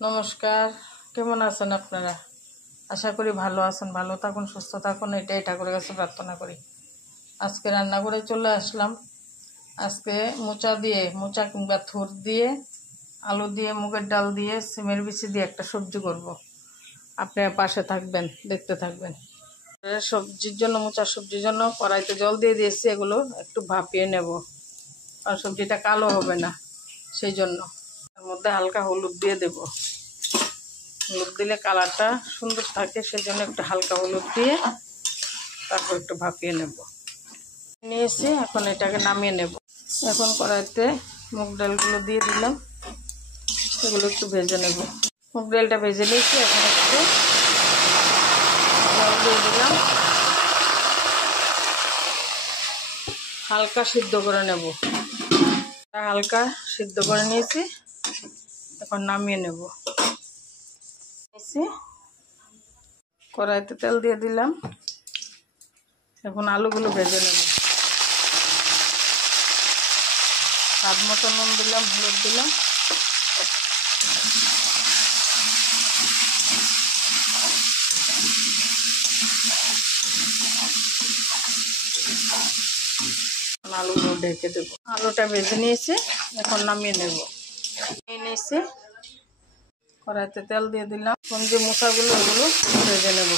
নমস্কার, কেমন আছেন আপনারা? আশা করি ভালো আছেন। ভালো থাকুন, সুস্থ থাকুন, এটাই ঠাকুরের কাছে প্রার্থনা করি। আজকে রান্না করে চলে আসলাম। আজকে মোচা কিংবা থুর দিয়ে, আলু দিয়ে, মুগের ডাল দিয়ে, সিমের বিচি দিয়ে একটা সবজি করব। আপনারা পাশে থাকবেন, দেখতে থাকবেন। মোচা সবজির জন্য কড়াইতে জল দিয়ে দিয়েছি। এগুলো একটু ভাপিয়ে নেব, কারণ সবজিটা কালো হবে না, সেই জন্য। তার মধ্যে হালকা হলুদ দিয়ে দেব। হলুদ দিলে কালারটা সুন্দর থাকে, সেজন্য একটু হালকা হলুদ দিয়ে তারপর একটু ভাপিয়ে নেব। নিয়েছি, এখন এটাকে নামিয়ে নেব। এখন কড়াইতে মুগ ডালগুলো দিয়ে দিলাম, এগুলো একটু ভেজে নেব। মুগ ডালটা ভেজে নিয়েছি, এখন একটু জল দিয়ে দিলাম, হালকা সিদ্ধ করে নেব। হালকা সিদ্ধ করে নিয়েছি, এখন নামিয়ে নেব। কড়াইতে তেল দিয়ে দিলাম, এখন আলুগুলো ভেজে নেব। স্বাদ মতো নুন দিলাম, হলুদ দিলাম। আলুগুলো ঢেকে দেবো। আলুটা ভেজে নিয়েছি, এখন নামিয়ে নেব। নিয়েছি, কড়াইতে তেল দিয়ে দিলাম। এখন যে মোচাগুলো ওগুলো ভেজে নেব।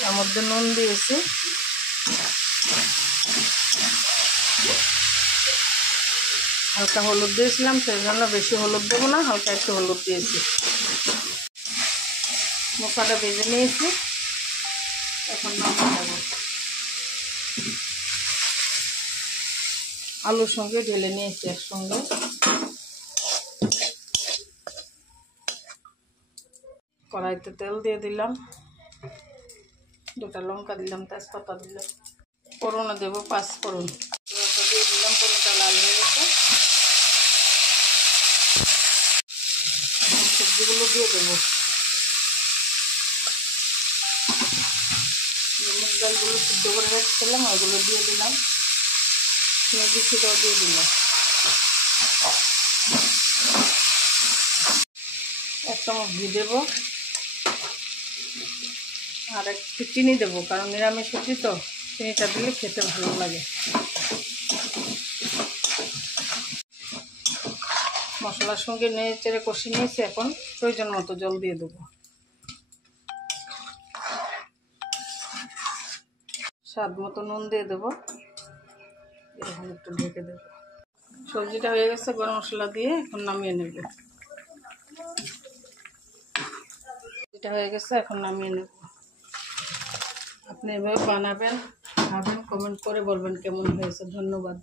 তার মধ্যে নুন দিয়েছি, হালকা হলুদ দিয়েছিলাম, সেই জন্য বেশি হলুদ দেবো না, হালকা একটু হলুদ দিয়েছি। মোচাটা ভেজে নিয়েছি, এখন নামিয়ে নেব। আলুর সঙ্গে ঢেলে নিয়েছি একসঙ্গে। কড়াইতে তেল দিয়ে দিলাম, দুটা লঙ্কা দিলাম, তেজপাতা দিলাম, ফোড়ন দেবো 5 ফোড়ন দিয়ে দিলাম। ফোড়নটা লাল হয়ে গেছে, সবজিগুলো দিয়ে দেবো। মুগ ডালগুলো সিদ্ধ করে রাখছিলাম, ওইগুলো দিয়ে দিলাম। বিচিটাও দিয়ে দিলাম। এক চামচ ঘি দেবো, আর একটু চিনি দেবো, কারণ নিরামিষ সবজি তো চিনিটা দিলে খেতে ভালো লাগে। মশলার সঙ্গে নেড়ে চেড়ে কষে নিয়েছি, এখন প্রয়োজন মতো জল দিয়ে দেবো। স্বাদ মতো নুন দিয়ে দেবো, এরকম একটু ঢেকে দেবো। সবজিটা হয়ে গেছে, গরম মশলা দিয়ে এখন নামিয়ে নেব। সবজিটা হয়ে গেছে, এখন নামিয়ে নেব। আপনি এভাবে বানাবেন, খাবেন, কমেন্ট করে বলবেন কেমন হয়েছে। ধন্যবাদ।